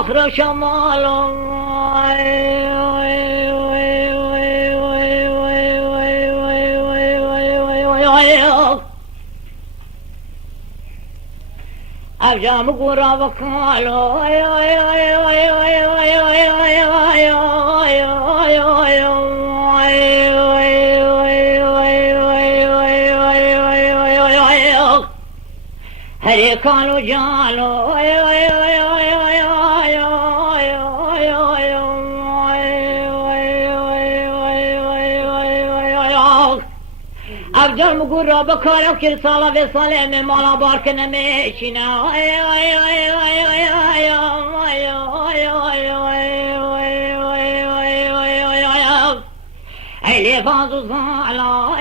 آخر شمال أبجام قرى بكالو هري كانوا جالو أبجام قرى بكالو كل صلاة في صلاة مالا باركنا ميشنا اللي فازوا صلاة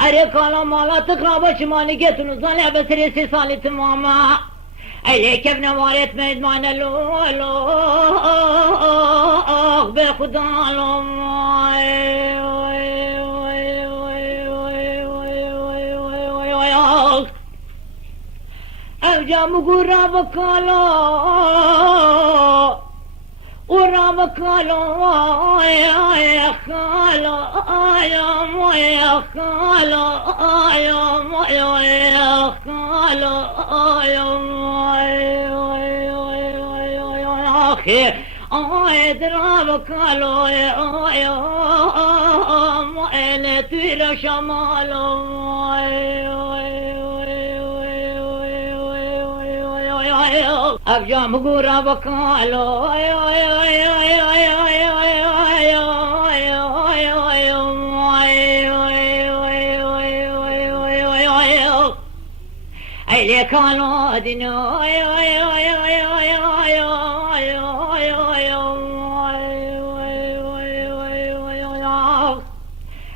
أريكالا مالا تقرب شماني جتون صلاة بسريسي صالة ماما اللي كيف نواريت ميد معنا لولو بخدالهم أوجام قرى بكالو ورا بكالو يا خالو يا خالو يا خالو يا أخي درابك علو يا أنا تيرا شمالو أبجام قرى بكالو اللي كانوا دينو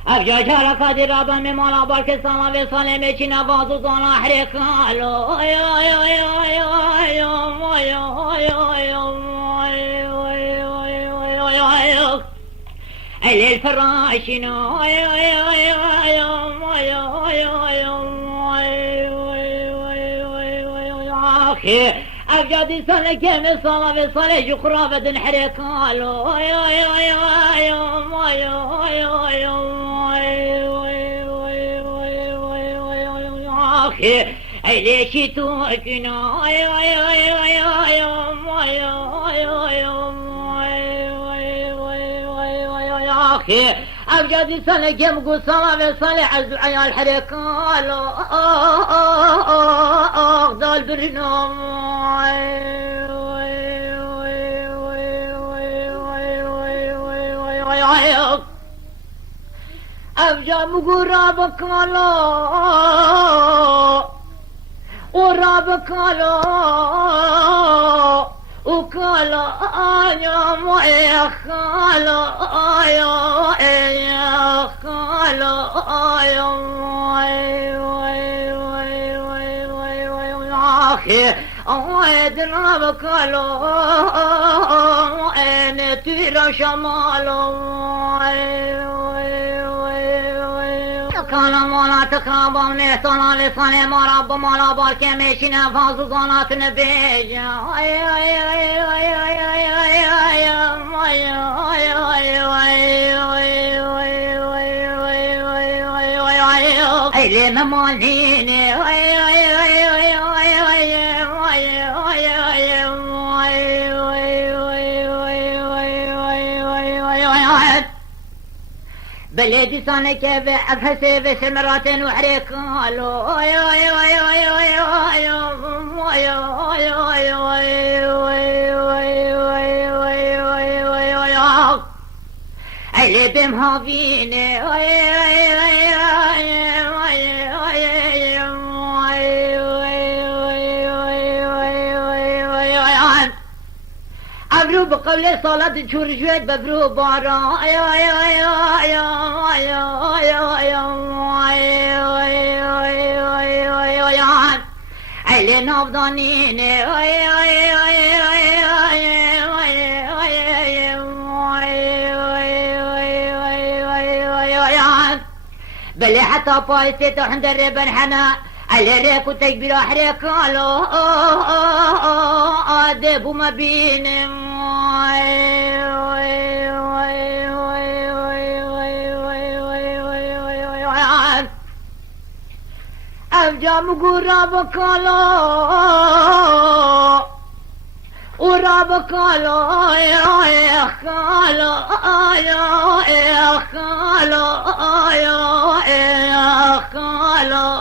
أبجا جارا قادر رابا من مالا بارك سالا في صالي ميشي نفازو صانا حريقالو اللي الفراشينو أخي أبجادي صالي كيمي صالا في صالي جقرابة حريقالو أخي اللي شتوكنا أخي أبجادي صالي كيم قو صالا في صالي عز عيال حريقالو أخذال برنام أبجا مقرابك الله ورابك الله وكالا يا ما يا خالا يا خالا يا أخي درابك الله أنا تيرا شمالو كان مولا تخابا من صلاة لصلاة مراب مولا بارك ميشنا فازو صلاة نبيجا اللي مماليني بلدي صاني كيف أبحثي بسمرات وحريقالو اللي بمهابيني بقول صلاة شورجويت ببرو بارا عيلين أفضانين بلي حتى بايستي تحن دربن حنا على ريك وتكبير حريك قالوا ادب وما بين افجام قراب قالوا وراب قالوا يا خالو يا خالو يا خالو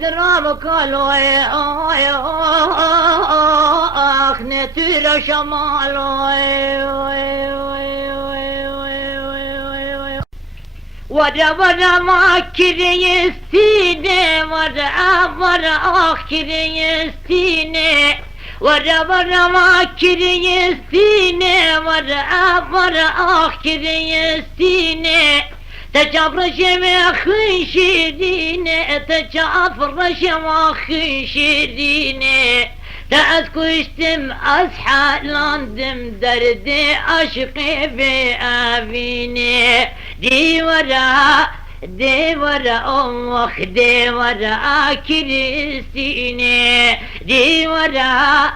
درام قالوا اخ نتير شمالو ورا ما كريستيني ورا اخ كريستيني ورا ما كريستيني ورا اخ كريستيني تجابرش مخن شيريني تجابرش مخن شيريني تأذكشتم أصحى لاندم دردي عشقي بأبيني دي ورا أمخ دي ورا كريستيني دي ورا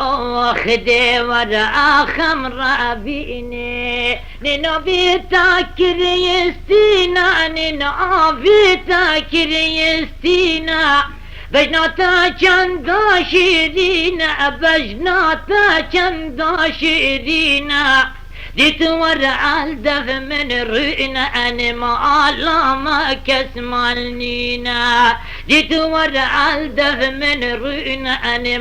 أمخ دي ورا خمر بيني نينو بيتا كريستينا نينو بيتا كريستينا بجناتا چندا شیرینا بجناتا چندا شیرینا ديت ورع الدف من رئنا أنا ما ما كسمالنينا ديت ورع الدف من رئنا أنا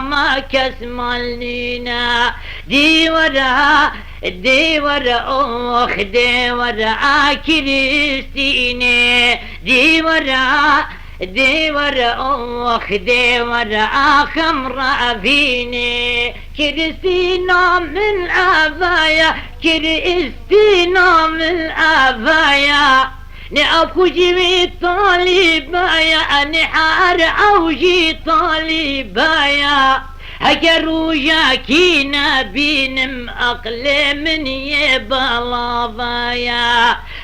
ما كسمالنينا دي ورع أخ دي ورع كريستيني دي ورع أخ دي ورع خمر فيني كريستينا من أبايا كريستينا من أبايا نأكو جمي طالبايا نحار أوجي طالبايا هجروا جاكينا بينم أقل من يبالابايا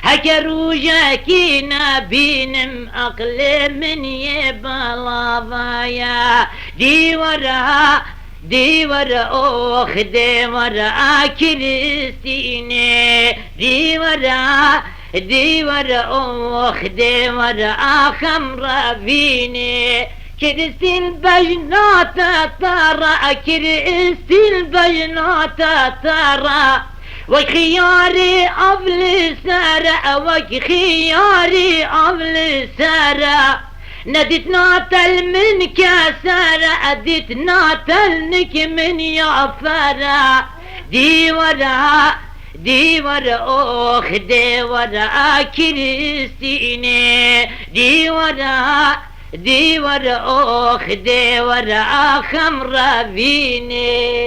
هجروا جاكينا بينم أقل من يبالابايا دي ورا أخ دي ورا كريستيني دي ورا أخ دي ورا خمر فيني كريستين بجناتا ترى كريستين بجناتا ترى وخياري أبل سارة وخياري أبل سارة نديتنا تل من كسارة أديتنا تلنك من يافرة دي ورا أخ دي ورا كريستيني دي ورا أخ دي ورا خمر فيني